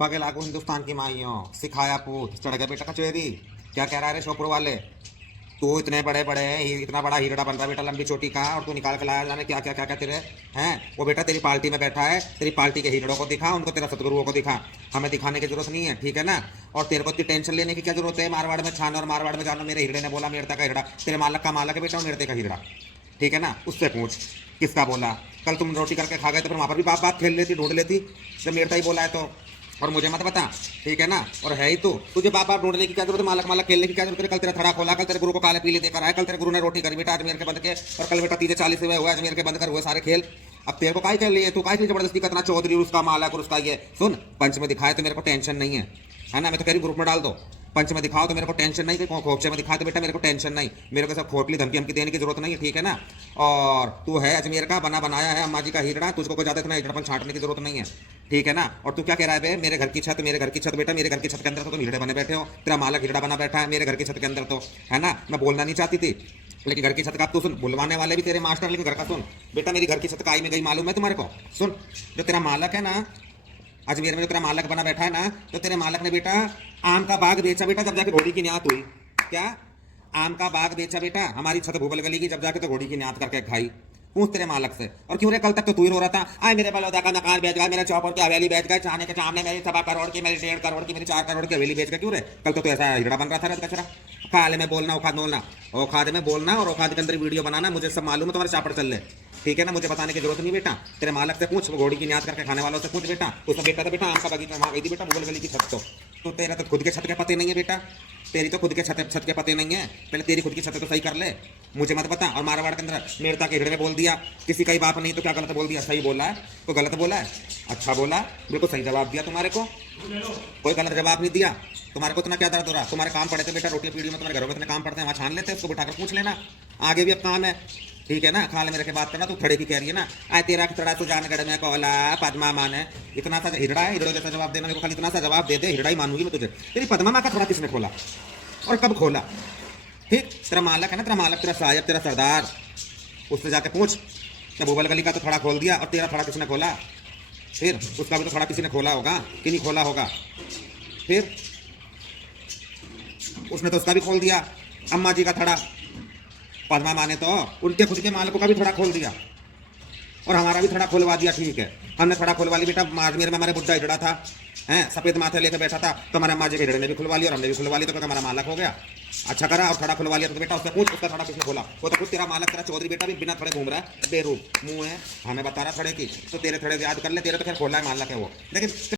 पगे लागू हिंदुस्तान की माइयों सिखाया पूत चढ़ गए बेटा कचेरी। क्या कह रहा है रे शोपुर वाले? तू इतने बड़े बड़े इतना बड़ा हीरा बन रहा बेटा लंबी चोटी का, और तू निकाल के लाया जाने क्या क्या क्या क्या तेरे हैं। वो बेटा तेरी पार्टी में बैठा है, तेरी पार्टी के हीरों को दिखा, उनको तेरा सतगुरुओं को दिखा। हमें दिखाने की जरूरत नहीं है, ठीक है ना। और तेरे को इतनी टेंशन लेने की क्या जरूरत है? मारवाड़ में छानो और मारवाड़ में जानो। मेरे हीरे ने बोला मेरता का हीरा, तेरे मालक का मालक है बेटा, मेरते का हीरा, ठीक है ना। उससे पूछ किसका बोला। कल तुम रोटी करके खा गए तो फिर वहां पर भी बात बात खेल लेती, ढूंढ लेती जब मेरता ही बोला है तो। और मुझे मत बता, ठीक है ना। और है ही तू, तुझे बाप बाप ढूंढने की क्या जरूरत है? मालक मालक खेलने की क्या जरूरत है? कल तेरा थड़ा खोला, कल तेरे गुरु को काले पीले देकर आया, कल तेरे गुरु ने रोटी करी बेटा अजमेर के बंद के, और कल बेटा 30-40 रुपए हुआ अजमेर के बंद कर हुए सारे खेल। अब तेरे को काय कर लिए? तू काय की जबरदस्ती करना? चौधरी उसका मालक और उसका ये सुन, पंच में दिखाए तो मेरे को टेंशन नहीं है ना। मैं तो कह रही ग्रुप में डाल दो, पंच में दिखाओ तो मेरे को टेंशन नहीं, खोपचे में दिखाओ तो बेटा मेरे को टेंशन नहीं। मेरे को सब खोटली धमकी हमकी देने की जरूरत नहीं है, ठीक है ना। और तू है अजमेर का बना बनाया है अम्मा जी का हीरा, तुझको कोई ज्यादा इतना हीरापन छांटने की जरूरत नहीं है, ठीक है ना। और तू क्या कह रहा है बे? मेरे घर की छत, मेरे घर की छत बेटा, मेरे घर की छत के अंदर तो तुम हीरे बने बैठे हो, तेरा मालक हीरा बना बैठा है मेरे घर की छत के अंदर तो, है ना। मैं बोलना नहीं चाहती थी लेकिन घर की छत का तू सुन, बुलवाने वाले भी तेरे मास्टर, लेकिन घर का सुन बेटा। मेरी घर की छत काई में गई मालूम है तुम्हारे को? सुन, जो तेरा मालक है ना अजमेर में, जो तेरा मालक बना बैठा है ना, तो तेरे मालक ने बेटा आम का बाग बेचा बेटा जब जाके घोड़ी की न्यात हुई। क्या आम का बाग बेचा बेटा? हमारी छत भूबल गली की जब जाके तो घोड़ी की न्यात करके खाई। पूछ तेरे मालक से। और क्यों रे? कल तक तो तू ही रो रहा था, आए मेरे बलौदा का मकान बेच गया, मेरे चौपर की हवेली बेच गए, चाने के सामने मेरी 1.25 करोड़ की, मेरी 1.5 करोड़ की, मेरी 4 करोड़ की हवेली बेच गए। क्यों रे? कल तो तू ऐसा हिजड़ा बन रहा था रत कचरा। काले में बोलना, औखाद बोलना, औखाद में बोलना और औखाद के अंदर वीडियो बनाना, मुझे सब मालूम है तुम्हारे चापड़ चल ले, ठीक है ना। मुझे बताने की जरूरत नहीं बेटा। तेरे मालक से पूछ, वो घोड़ी की न्यात करके खाने वालों से पूछ बेटा। उसने बेटा था बेटा आम का बगीचा वहां गई थी बेटा भूगोल गली की छत तो तेरा तो खुद के छत के पते नहीं है बेटा, तेरी तो खुद के छत के पते नहीं है। पहले तेरी खुद की छत तो सही कर ले, मुझे मत बता। और मारवाड़ के अंदर मेरता के हिरणे बोल दिया, किसी का ही बाप नहीं तो क्या गलत बोल दिया? सही बोला है तो गलत बोला है? अच्छा बोला, बिल्कुल सही जवाब दिया तुम्हारे को, कोई गलत जवाब नहीं दिया। तुम्हारे को इतना क्या दर्द हो रहा? तुम्हारे काम पड़े थे बेटा, रोटी पीढ़ी में तुम्हारे घरों में इतने काम पड़ते हैं, वहाँ छान लेते हैं, उसको बिठाकर पूछ लेना। आगे भी अब काम है, ठीक है ना। खाले मेरे के बात करना, तू थड़े की कह रही है ना। आए तेरा की थड़ा तो जानगढ़ में कोला पद्मा मान है, इतना सा हिरड़ा है, हिरड़ों जैसा जवाब देना मेरे को, खाली इतना सा जवाब दे दे, हिरड़ा ही मानूंगी मैं तुझे। तेरी पद्मा माँ का थड़ा किसने खोला और कब खोला? ठीक, तेरा मालक है ना, तेरा मालक, तेरा साहब, तेरा सरदार, उससे जाके पूछ। तो भूबल गली का तो थड़ा खोल दिया, और तेरा थड़ा किसने खोला? फिर उसका भी तो थड़ा किसी ने खोला होगा कि नहीं खोला होगा? फिर उसने तो उसका भी खोल दिया, अम्मा जी का थड़ा। पद्मा माने तो उनके खुद के मालकों का भी थोड़ा खोल दिया, और हमारा भी थोड़ा खोलवा दिया, ठीक है। हमने थोड़ा खोलवा लिया बेटा। अजमेर में हमारे बुड्ढा हिजड़ा था, हैं सफेद माथे लेकर बैठा था, तो हमारे अम्मा जी के हिजड़े ने भी खुलवा लिया और हमने भी खुलवा लिया, तो हमारा मालक हो गया। अच्छा करा। और थोड़ा खुलवा लिया तो बेटा उससे पूछ, उसका थोड़ा किसने खोला? वो तो खुद तेरा मालक, तेरा चौधरी बेटा भी बिना थोड़े घूम रहा है, बेरूप मुंह है, हमें बता रहा थोड़े की। तो तेरे थोड़े याद कर ले, तेरे तो खैर खोला है मालक है वो, लेकिन